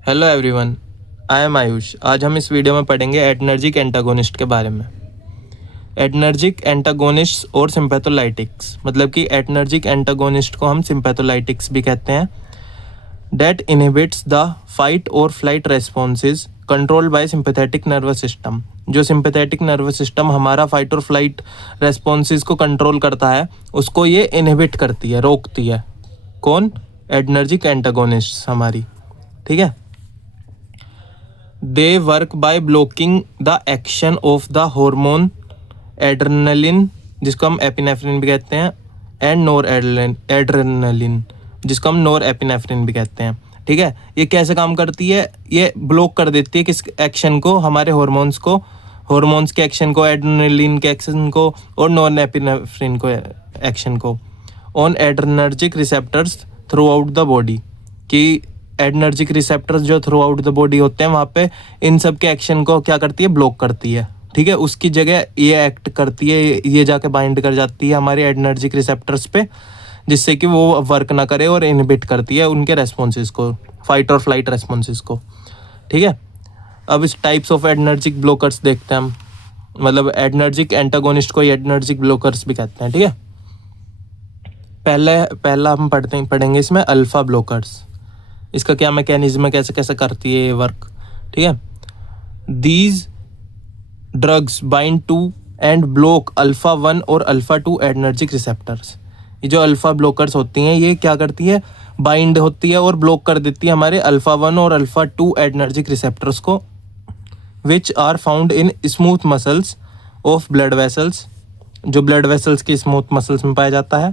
Hello everyone, I am Ayush. आज हम इस वीडियो में पढ़ेंगे एडर्जिक एंटागोनिस्ट के बारे में। एडर्जिक एंटागोनिस्ट और सिंपैथोलाइटिक्स, मतलब कि एडर्जिक एंटागोनिस्ट को हम सिंपैथोलाइटिक्स भी कहते हैं। डेट इनहिबिट्स द फाइट और flight responses controlled by sympathetic nervous system. जो सिंपैथेटिक नर्वस सिस्टम हमारा फाइट और फ्लाइट रेस्पॉन्सेज को कंट्रोल करता है, उसको ये इनहिबिट करती है, रोकती है। कौन? एडर्जिक एंटागोनिस्ट हमारी। ठीक है। They work by blocking the action of the hormone adrenaline, जिसको हम एपिनेफ्रिन भी कहते हैं, एंड नोर एड्रेनलिन, जिसको हम नोर एपिनेफ्रिन भी कहते हैं। ठीक है। ये कैसे काम करती है? ये ब्लॉक कर देती है किस एक्शन को? हमारे हॉर्मोन्स के एक्शन को, एड्रेनलिन के एक्शन को और नोर एपिनेफ्रिन को एक्शन को, on adrenergic receptors through out the body. कि एडर्जिक रिसेप्टर्स जो थ्रू आउट द बॉडी होते हैं, वहाँ पे इन सब के एक्शन को क्या करती है? ब्लॉक करती है। ठीक है। उसकी जगह ये एक्ट करती है, ये जाके बाइंड कर जाती है हमारे एडर्जिक रिसेप्टर्स पे, जिससे कि वो वर्क ना करे और इनहिबिट करती है उनके रेस्पॉन्सेज को, फाइट और फ्लाइट रेस्पॉन्सेज को। ठीक है। अब इस टाइप्स ऑफ एडर्जिक ब्लॉकर्स देखते हैं हम, मतलब एडर्जिक एंटागोनिस्ट को एडर्जिक ब्लॉकर्स भी कहते हैं। ठीक है। पहला हम पढ़ेंगे इसमें अल्फा ब्लॉकर्स। इसका क्या मैकेनिज्म है, कैसे कैसे करती है ये वर्क। ठीक है। These drugs bind to and block alpha 1 और अल्फा 2 एडर्जिक रिसेप्टर्स। ये जो अल्फा ब्लॉकर्स होती हैं, ये क्या करती है? बाइंड होती है और ब्लॉक कर देती है हमारे अल्फा 1 और अल्फा 2 एडर्जिक रिसेप्टर्स को, which are found in smooth muscles of blood vessels. जो ब्लड वेसल्स की स्मूथ मसल्स में पाया जाता है,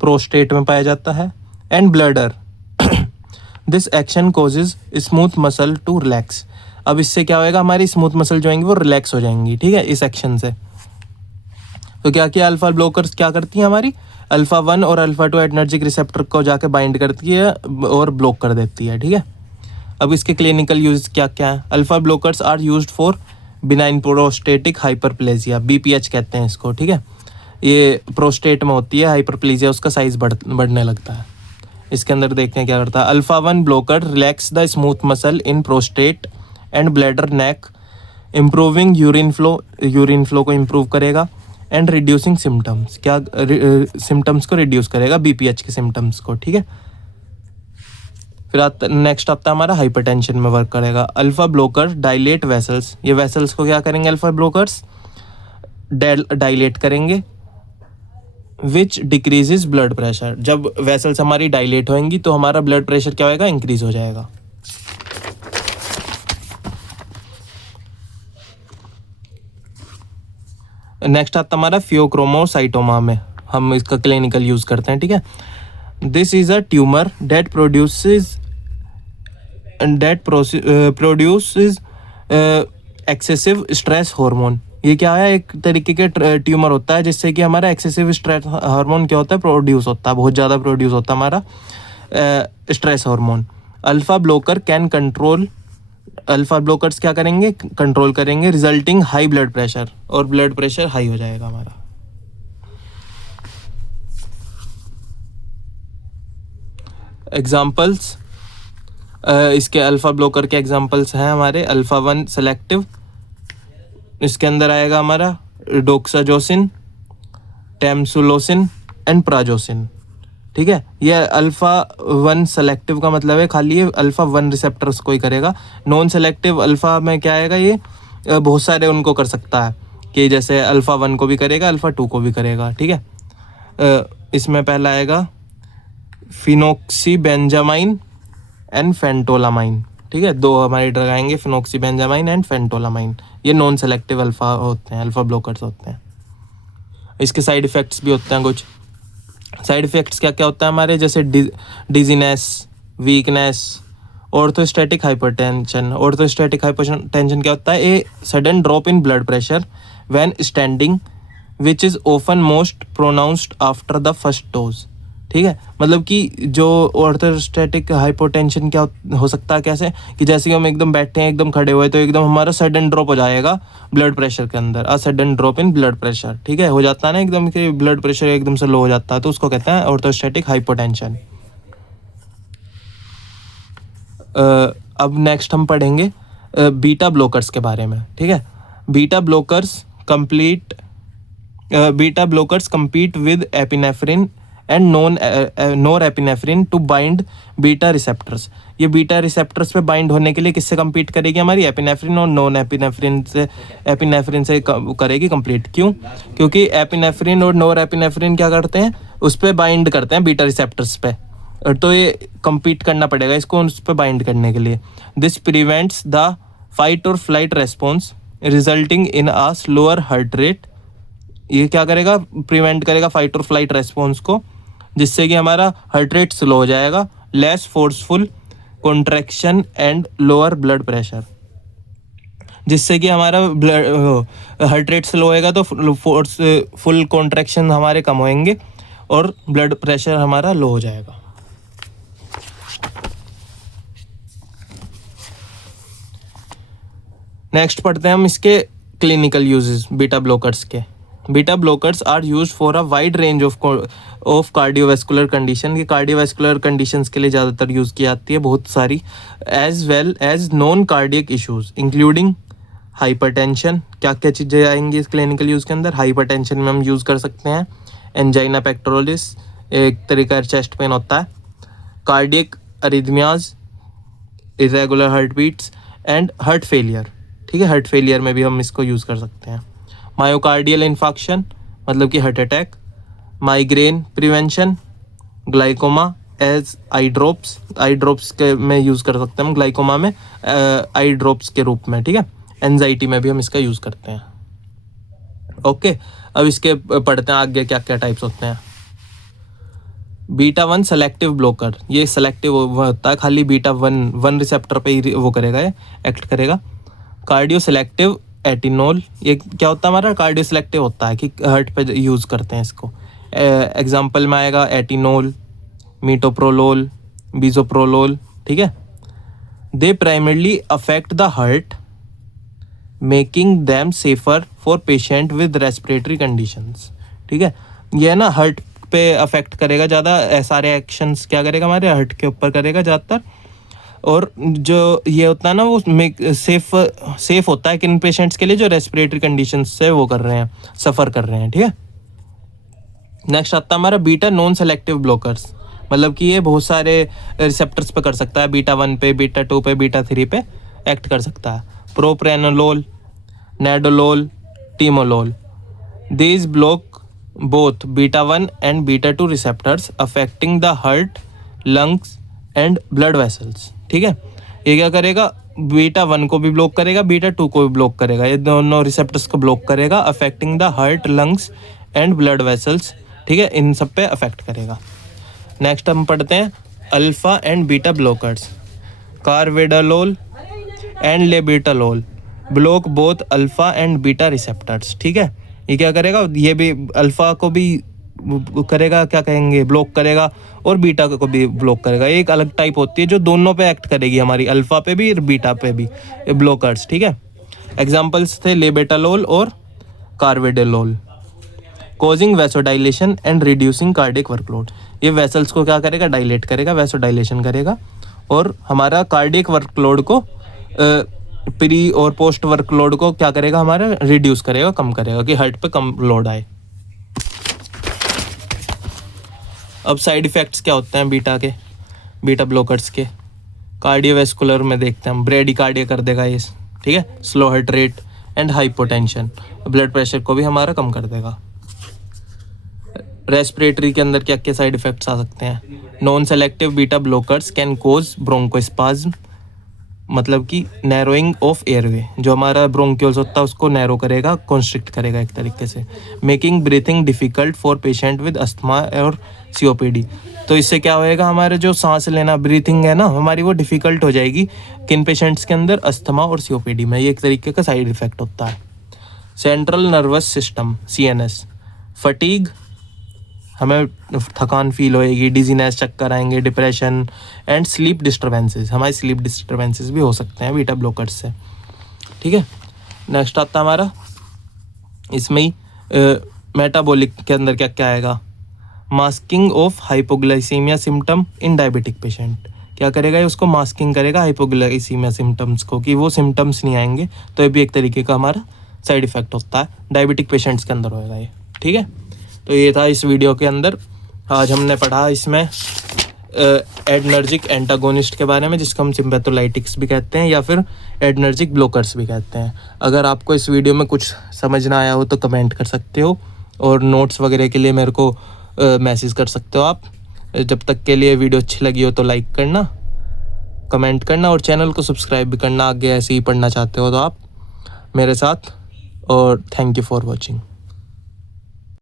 प्रोस्टेट में पाया जाता है, and bladder. This action causes smooth muscle to relax. अब इससे क्या होएगा? हमारी स्मूथ मसल जो होंगी वो रिलैक्स हो जाएंगी। ठीक है, इस एक्शन से। तो क्या किया? अल्फा ब्लॉकर्स क्या करती हैं? हमारी अल्फा 1 और अल्फा 2 एडर्जिक रिसेप्टर को जाके बाइंड करती है और ब्लॉक कर देती है। ठीक है। अब इसके क्लिनिकल यूज क्या क्या है? Alpha blockers are used for benign prostatic hyperplasia, BPH कहते हैं इसको। ठीक है। ये प्रोस्टेट में होती है हाइपरप्लेजिया, उसका साइज बढ़ने लगता है। इसके अंदर देखते हैं क्या करता है। Alpha 1 blocker relax the smooth muscle in prostate and bladder neck, improving urine flow को इम्प्रूव करेगा, एंड रिड्यूसिंग सिम्टम्स, क्या सिम्टम्स को रिड्यूस करेगा, BPH के सिम्टम्स को। ठीक है। फिर नेक्स्ट आता है हमारा हाइपरटेंशन में वर्क करेगा। Alpha blocker dilate vessels. ये वेसल्स को क्या करेंगे? अल्फा ब्लॉकर्स डायलेट करेंगे, विच डिक्रीजेज ब्लड प्रेशर। जब वेसल्स हमारी डायलेट होंगी तो हमारा ब्लड प्रेशर क्या होएगा? इंक्रीज हो जाएगा। नेक्स्ट आता हमारा फियोक्रोमोसाइटोमा में हम इसका क्लिनिकल यूज करते हैं। ठीक है। This is a tumour that produces excessive stress hormone. ये क्या है? एक तरीके के ट्यूमर होता है जिससे कि हमारा एक्सेसिव स्ट्रेस हार्मोन क्या होता है? प्रोड्यूस होता है, बहुत ज़्यादा प्रोड्यूस होता है हमारा stress hormone. Alpha blocker can control, alpha blockers क्या करेंगे? कंट्रोल करेंगे, रिजल्टिंग हाई ब्लड प्रेशर, और ब्लड प्रेशर हाई हो जाएगा हमारा। एग्जाम्पल्स इसके अल्फा ब्लॉकर के एग्जाम्पल्स हैं हमारे। अल्फा 1 सेलेक्टिव, इसके अंदर आएगा हमारा डोक्साजोसिन, टेमसुलोसिन एंड प्राजोसिन। ठीक है। ये अल्फा 1 सेलेक्टिव का मतलब है खाली ये अल्फा 1 रिसेप्टर्स को ही करेगा। नॉन सेलेक्टिव अल्फा में क्या आएगा? ये बहुत सारे उनको कर सकता है, कि जैसे अल्फा 1 को भी करेगा, अल्फा 2 को भी करेगा। ठीक है। इसमें पहला आएगा फिनोक्सीबेंजामाइन एंड फेंटोलामाइन। ठीक है। दो हमारे ड्रग आएंगे, फिनोक्सीबेंजामाइन एंड फेंटोलामाइन। ये नॉन सेलेक्टिव अल्फा होते हैं, अल्फा ब्लॉकर्स होते हैं। इसके साइड इफ़ेक्ट्स भी होते हैं कुछ। साइड इफ़ेक्ट्स क्या क्या होता है हमारे? जैसे dizziness, weakness, orthostatic hypertension. Orthostatic hypertension क्या होता है? A sudden drop in blood pressure when standing, which is often most pronounced after the first dose. ठीक है। मतलब कि जो ऑर्थोस्टैटिक हाइपोटेंशन क्या हो सकता है? कैसे? कि जैसे कि हम एकदम बैठे हैं, एकदम खड़े हुए, तो एकदम हमारा सडन ड्रॉप हो जाएगा ब्लड प्रेशर के अंदर, a sudden drop in blood pressure. ठीक है। हो जाता है ना एकदम कि ब्लड प्रेशर एकदम से लो हो जाता है, तो उसको कहते हैं ऑर्थोस्टैटिक हाइपोटेंशन। अब नेक्स्ट हम पढ़ेंगे बीटा ब्लोकर्स के बारे में, ठीक है। Beta blockers compete with epinephrine and norepinephrine to bind beta receptors। ये बीटा रिसेप्टर्स पे बाइंड होने के लिए किससे compete करेगी हमारी, एपिनेफ्रिन और नॉन एपिनेफ्रिन से करेगी कंप्लीट। क्यों? क्योंकि एपिनेफ्रिन और नॉर एपिनेफ्रिन क्या करते हैं, उस पर बाइंड करते हैं बीटा रिसेप्टर्स पे, तो ये compete करना पड़ेगा इसको उस पर बाइंड करने के लिए। दिस प्रिवेंट्स द फाइट और flight response resulting in a slower heart rate. ये क्या करेगा, प्रिवेंट करेगा फाइट और फ्लाइट रेस्पॉन्स को, जिससे कि हमारा हार्ट रेट स्लो हो जाएगा, less forceful contraction and lower blood pressure. जिससे कि हमारा हार्ट रेट स्लो होएगा तो फुल कॉन्ट्रैक्शन हमारे कम होएंगे और ब्लड प्रेशर हमारा लो हो जाएगा। नेक्स्ट पढ़ते हैं हम इसके क्लिनिकल यूजेस बीटा ब्लोकर्स के। Beta blockers are use for a wide range of cardiovascular condition. ये कार्डियोवैस्कुलर कंडीशंस के लिए ज़्यादातर यूज़ की जाती है, बहुत सारी, as well as non cardiac issues including hypertension. क्या क्या चीज़ें आएंगी इस क्लिनिकल यूज़ के अंदर, हाइपरटेंशन में हम यूज़ कर सकते हैं, एंजाइना पेक्टोरलिस एक तरीका चेस्ट पेन होता है, cardiac arrhythmias, irregular heart beats and heart failure, ठीक है, हार्ट फेलियर में भी हम इसको यूज़ कर सकते हैं। मायोकार्डियल इन्फाक्शन मतलब कि heart attack, migraine prevention, glaucoma as eye drops के में यूज़ कर सकते हैं हम, ग्लाइकोमा में आई ड्रॉप्स के रूप में, ठीक है। एंजाइटी में भी हम इसका यूज़ करते हैं। ओके, अब इसके पढ़ते हैं आगे क्या क्या टाइप्स होते हैं। बीटा 1 सेलेक्टिव ब्लोकर, ये सेलेक्टिव होता है, खाली बीटा 1 रिसेप्टर पे ही वो करेगा, ये एक्ट करेगा। कार्डियो सेलेक्टिव एटिनोल, ये क्या होता है हमारा, कार्डियो सेलेक्टिव होता है कि हार्ट पे यूज़ करते हैं इसको। एग्जाम्पल में आएगा एटिनोल, मीटोप्रोलोल, बीजोप्रोलोल, ठीक है। They primarily affect the heart making them safer for patient with respiratory conditions, ठीक है। ये ना हार्ट पे अफेक्ट करेगा ज़्यादा, सारे एक्शंस क्या करेगा हमारे हार्ट के ऊपर करेगा ज़्यादातर, और जो ये होता है ना वो सेफ होता है किन पेशेंट्स के लिए, जो रेस्पिरेटरी कंडीशंस से वो कर रहे हैं, सफ़र कर रहे हैं, ठीक है। नेक्स्ट आता है हमारा बीटा नॉन सेलेक्टिव ब्लोकर्स, मतलब कि ये बहुत सारे रिसेप्टर्स पे कर सकता है, बीटा 1 पे, बीटा 2 पे, बीटा 3 पे एक्ट कर सकता है। Propranolol, nadolol, timolol, these block both beta 1 and beta 2 receptors affecting the heart, lungs and blood vessels, ठीक है। ये क्या करेगा, बीटा 1 को भी ब्लॉक करेगा, बीटा 2 को भी ब्लॉक करेगा, ये दोनों रिसेप्टर्स को ब्लॉक करेगा, affecting the heart, lungs and blood vessels, ठीक है, इन सब पे अफेक्ट करेगा। नेक्स्ट हम पढ़ते हैं alpha and beta blockers. Carvedilol and labetalol block both alpha and beta receptors, ठीक है। ये क्या करेगा, ये भी अल्फा को भी करेगा, क्या कहेंगे, ब्लॉक करेगा, और बीटा को भी ब्लॉक करेगा। एक अलग टाइप होती है जो दोनों पे एक्ट करेगी, हमारी अल्फा पे भी और बीटा पे भी, ब्लॉकर्स, ठीक है। एग्जाम्पल्स थे लेबेटालोल और carvedilol. Causing vasodilation and reducing cardiac workload, ये वेसल्स को क्या करेगा, डायलेट करेगा, वैसोडाइलेशन करेगा, और हमारा कार्डियक वर्कलोड को प्री और पोस्ट वर्कलोड को क्या करेगा, हमारा रिड्यूस करेगा, कम करेगा, कि हार्ट पे कम लोड आए। अब साइड इफ़ेक्ट्स क्या होते हैं बीटा ब्लोकर्स के, कार्डियोवैस्कुलर में देखते हैं हम, ब्रेडिकार्डिया कर देगा ये, ठीक है, slow heart rate and hypotension, blood pressure को भी हमारा कम कर देगा। रेस्पिरेटरी के अंदर क्या क्या साइड इफ़ेक्ट्स आ सकते हैं। Non selective beta blockers can cause bronchospasm, मतलब कि नैरोइंग ऑफ एयरवे, जो हमारा ब्रोंक्यूल्स होता है उसको नैरो करेगा, कॉन्स्ट्रिक्ट करेगा एक तरीके से। Making breathing difficult for patient with asthma और सीओपीडी, तो इससे क्या होएगा, हमारे जो सांस लेना, ब्रीथिंग है ना हमारी, वो डिफ़िकल्ट हो जाएगी किन पेशेंट्स के अंदर, अस्थमा और सीओपीडी में। ये एक तरीके का साइड इफ़ेक्ट होता है। Central nervous system CNS, fatigue, हमें थकान फील होएगी, डिजीनेस, चक्कर आएंगे, डिप्रेशन एंड स्लीप डिस्टर्बेंसेस, हमारे स्लीप डिस्टर्बेंसेस भी हो सकते हैं बीटा ब्लोकर्स से, ठीक है। नेक्स्ट आता है हमारा इसमें ही मेटाबॉलिक के अंदर क्या क्या आएगा। Masking of hypoglycaemia symptom in diabetic patient, क्या करेगा, ये उसको मास्किंग करेगा हाइपोग्लाइसीमिया सिम्टम्स को, कि वो सिम्टम्स नहीं आएंगे। तो ये भी एक तरीके का हमारा साइड इफ़ेक्ट होता है, डायबिटिक पेशेंट्स के अंदर होएगा ये। ठीक है, तो ये था इस वीडियो के अंदर। आज हमने पढ़ा इसमें एडनर्जिक एंटागोनिस्ट के बारे में, जिसको हम सिम्पैथोलाइटिक्स भी कहते हैं या फिर एडनर्जिक ब्लोकर्स भी कहते हैं। अगर आपको इस वीडियो में कुछ समझ ना आया हो तो कमेंट कर सकते हो, और नोट्स वगैरह के लिए मेरे को मैसेज कर सकते हो आप। जब तक के लिए वीडियो अच्छी लगी हो तो लाइक करना, कमेंट करना और चैनल को सब्सक्राइब भी करना, आगे ऐसे ही पढ़ना चाहते हो तो आप मेरे साथ। और थैंक यू फॉर वॉचिंग।